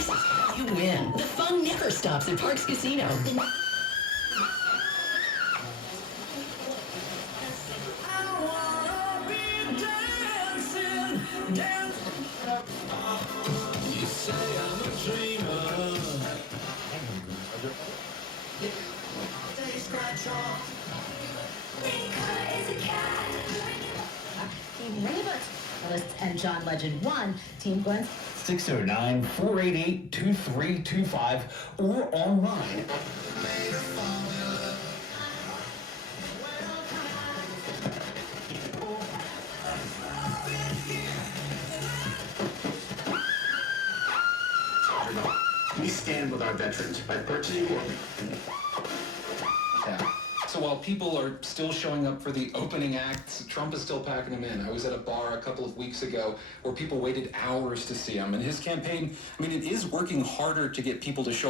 This is how you win. The fun never stops at Parks Casino. You say I'm a dreamer. They scratch off. Team Rainbow and John Legend 1, Team Gwen 609-488-2325 or online. We stand with our veterans by purchasing more. So while people are still showing up for the opening acts, Trump is still packing them in. I was at a bar a couple of weeks ago where people waited hours to see him. And his campaign, I mean, it is working harder to get people to show up